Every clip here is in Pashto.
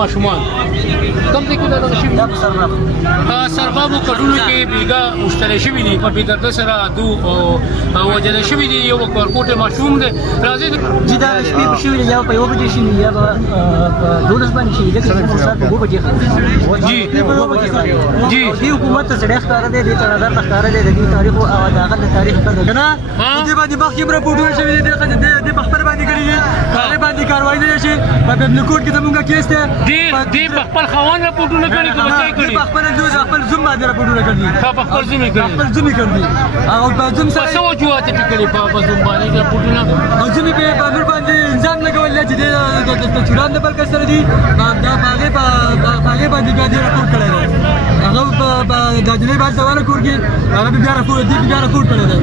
ماشومان کوم ځای کې دا دغه شوي سربابو کډونو کې بیګا مشتری شوي دي په بېدرده سره وژل شوي دي یو ورکوټی ماشوم دی راځئ چې دا شپې په شوي دي یا په 1 بجې شوي یا په 12 باندې شوي ځکه چې موږ سهار په 2 بجې جی دې حکومت ته سړی ښکاره دی دې تړاندار ته ښکاره دی د دې تاریخ او د هغه د تاریخ ښه ده که نه دې باندې مخکې هم راپورټونه شوي دي دې په خپل باندې کړي دي هغې باندې کاروایي نه شي په ببلکوټ کې زمونږ کیس دی دې په خپل خاوند راپورټونه کړي که بچی کړي په خپل زوم باندې راپورټونه کړي په خپل زوم یې کړي خپل زوم یې کړي هغه په زوم سره په څه وجوهات یې کړي په زوم باندې راپورټونه او زوم یې په امیر باندې الزام لګول دی چې د چوران د بل کس سره دي دا په هغې باندې بیا دې راپورټ کړی دی هغه د نجلۍ باندې سواله کور کې هغه بیا راپورټ کړی دی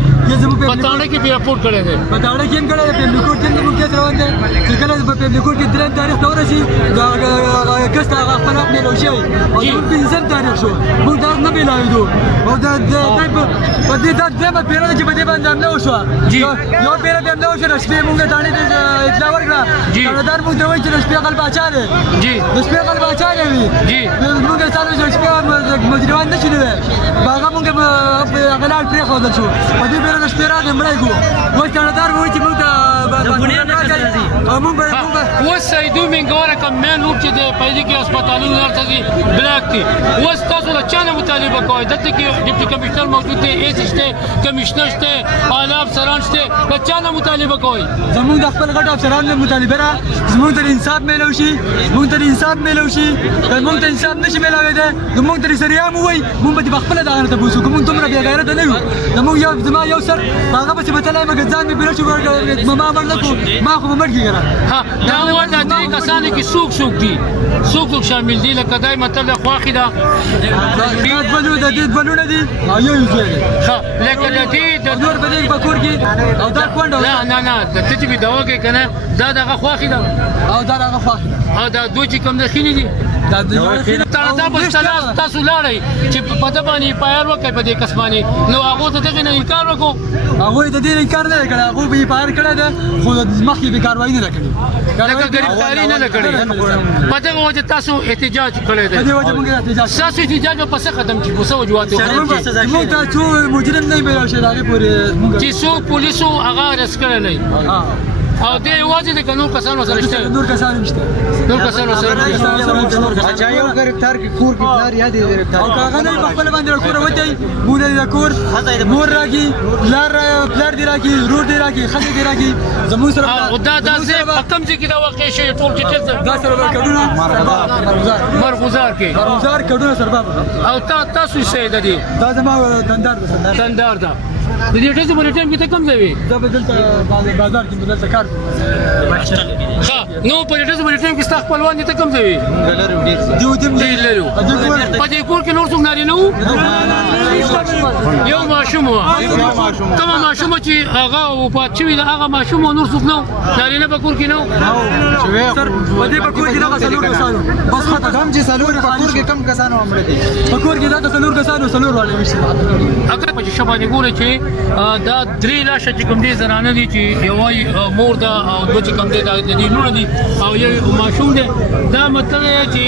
په تاڼه کې بیا راپورټ کړی دی په تاڼه کې هم کړی دی پبلکوټ کې هم زموږ کیس روان دی چې کله په پبلکوټ کې 3 تاریخ ته ورسي د کس ته هغه خپل حق میلاو شوی او زموږ 5 تاریخ شو موږ دا نه میلاوېدو او په دې دا درېیمه پیره ده چې په دې باندې حمله وشوه یو پیره دې حمله وشوه د شپې موږ تاڼې ته اطلاع ورکړه تاڼهدار موږ ته وایي چې د شپې غل باچا دی د شپې غل باچا دی موږ یې څارو چې د شپې مجرمان نه شوي دی هغه موږ هغه لار پرېښودل شو په دې پیره د شپې راغی مړی کړو اوس تاڼهدار وایي چې موږ ته اوس سیدو منګوره کوم مین روډ چې دی په دې کې هسپتالونه هر څه دي بلاک دي اوس تاسو له چا نه مطالبه کوئ دلته کې ډیپټي کمشنر موجود دی ایس شته کمشنر شته اعلی افسران شته له چا نه مطالبه کوئ زموږ د خپل غټ افسرانو نه مطالبه ده زموږ ته انصاف میلاو شي موږ ته انصاف میلاو شي که موږ ته انصاف نشي میلاوېدی نو موږ ته سریعام ووایي موږ به دې په خپله دغه نه تپوس وکړو موږ دومره بې غیرته نه یو زما یو سر په هغه پسې به تللی مګر ځان مې پرې شو ما مړ نه کړو ما خو به مړ کېږي دا ووایه دا درې کسانو کې څوک دي څوک شامل دي لکه دا مطلب د خواښې ده د دې دوه دي او یو ځای دی لکه د دې د نور به دې په کور کې او دا کونډه نه ته چې به دوا کوې که نه دا د هغه خواښې ده او دا د هغه خواښې ده او دا دوی چې کوم د ښینې دي تړاندار په تاسو لاړئ چې په ده باندې پایار وکړئ په دې کس باندې نو هغو ته دغې نه انکار وکړو هغوی د دې انکار نه دی کړی هغوی به یې پایار کړی ده خو مخکې به کاروایي نه ده کړې لکه ګرفتاري نه ده کړې په دغه وجه تاسو احتجاج کړی دی په دې وجه موږ احتجاج ستاسو احتجاج به په څه ختم شي په څه وجوهاتو موږ ته څو مجرم نه میلاو شي د هغې پورې چې څو پولیسو هغه ارست کړی او دې یوازې د نور کسانو سره شته نور کسان هم شته اچھا یو گرفتار کې کور کې پلار یا دې گرفتار او هغه نه په خپل باندې کور وځي موږ د کور مور راګي پلار دی راګي رور دی راګي خځه دی راګي زموږ سره او دا ځای په کوم ځای کې دا واقع شوی ټول ډیټیلز دا سره کډونه مرغوزار کې کډونه سرباب او تاسو یې سید دي دا زما دندار ده د دې ټیسټ په ټیم کې ته کوم ځای وي دا بدلته بازار کې بدلته کار نو په ټیسټ په ټیم کې ستا خپلوان دي ته کوم ځای وي ډېر لرو په دې کور کې نور څوک نارینه وو یو ماشوم وو کومه ماشوم چې هغه وفات شوي د هغه ماشوم نور څوک نه نارینه په کور کې نه په دې په کور کې دغه څلور کسانو بس ختم کم چې څلور په کور کې کم کسانو مړه دي په کور کې دغه څلور کسانو څلور والے وشي اگر په شپه ګوره چې دا درې لاشه چې کوم دي زنانه دي چې یوه مور ده او دوه چې کوم دي د دې لوڼه دي او یو ماشوم دی دا مطلب دی چې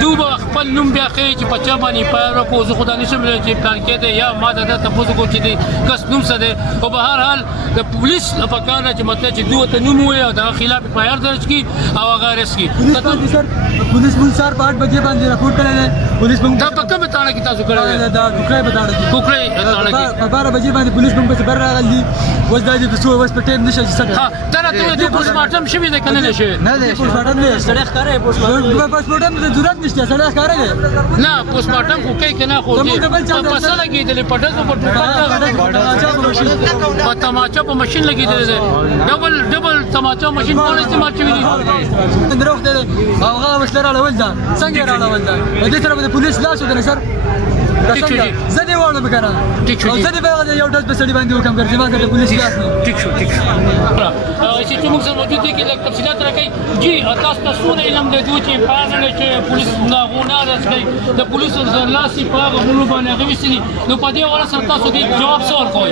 دوی به خپل نوم بیا ښیي چې په چا باندې پایار وکړو زه خو دا نشم ویلی چې پلان کې دی یا ما ته تپوس وکړو چې د کس نوم څه دی خو به هر حال د پولیس په کار ده چې مطلب چې دوی ورته نوم ووایي او د هغه خلاف پایار درج کړي او هغه ارست کړي پولیس موږ سهار په 8 بجې باندې راپورټ کړی دی پولیس موږ دا په کومه تاڼه کې تاسو کړی دی دا کوکړی په تاڼه کې کوکړی تاڼه کې په 12 بجې باندې پولیس موږ پسې بر راغلي دي اوس دا دې اوس په ټایم نشي چې څه دا راته د پوسټمارټم شوي دی که نه دی شوی نه دی پوسټمارټم نه سړی ښکاره دی پوسټمارټم ته ضرورت نشته سړی ښکاره دی نه پوسټمارټم خو کوي که نه خو په څه لګېدلې په ډزو په په تماچه په ماشین لګېدلی دی ډبل تماچه ماشین پاڼه استعمال شوي دي دروغ دی هغه وسله راړول ده څنګه یې راړول ده د دې سره به د پولیس لاس ودرې سر ٹھیک شو جی. زه دې واړم کنه ٹھیک شو او جی. زه دې په هغه یو ډز په سړي باندې وکم ګرځې ما ته د پولیس لاس نه ٹھیک شو ٹھیک شو چې موږ سره موجود دي کې لږ تفصیلات راکړئ جی تاسو ته څونه علم دی دوی چې پاغله چې پولیس ناغونه راځي د پولیسو لاسي پاغه غلو باندې غوښتي نو په دې وړه سره تاسو دې جواب څور کوئ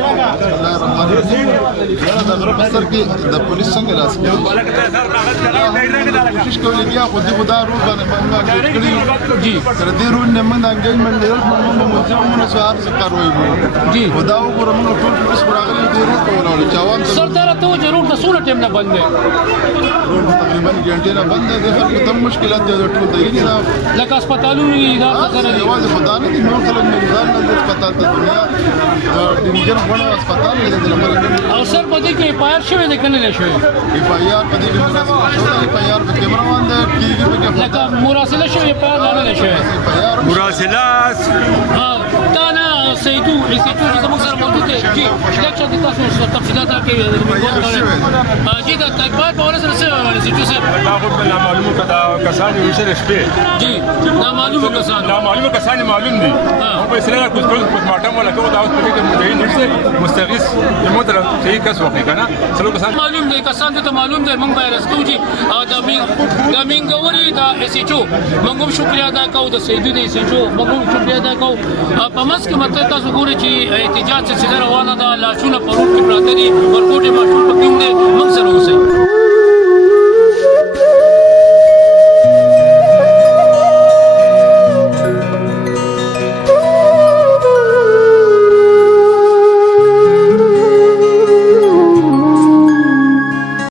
د غرب سر کې د پولیس څنګه راځي کوشش کوي بیا خو دې خدا روز باندې باندې کړی جی تر دې روز نه من انګیجمنټ لرل موږ څه ارزه کاروي جی خدا وګوره موږ ټول پولیس راغلي دې روز کولاو چاوان سردار ته ضرور د سونه ټیم نه بند دی تقریبا ګڼټه نه بند دي خلکو ته مشکلات دي ټول دی نه لکه هسپتالونو کې دا سره دی یوازې خدا نه دي نور خلک نه ځان نه هسپتال ته دنیا ډیویژن غوڼه هسپتال نه دي لپاره او سر په دې کې پایر شوی دی کنه شوی اف آی آر په دې کې راځي شو اف آی آر په کیمرا باندې کیږي په کې لکه مراسله شوی پایر نه شوی اف آی آر مراسلات دا نه سیدو چې زموږ سره موجود دی جی لکه چې تاسو تفصیلات راکړئ جی دا تکبار په ورسره سره سیدو سره دا خو بل معلومه کدا کسان وشل شپې جی دا معلومه کسان دا معلومه کسان معلوم دي او په سره کوم پوسټ مارټم ولا کوم دا اوس په دې مدعين نشته مستغیث المدر صحیح کس وخت کنه څلور کسان معلوم دی کسان ته معلوم دی موږ به رسکو جی دا مینګوري دا اسیچو موږ هم شکریا ادا کوو د سیدو د اسیچو موږ هم شکریا ادا کوو په مس کې مته تاسو ګورئ چې احتجاج څخه روانه ده لاشونه پروت کې پراته دي ورکوټه ماشوم پکې موږ سره اوسئ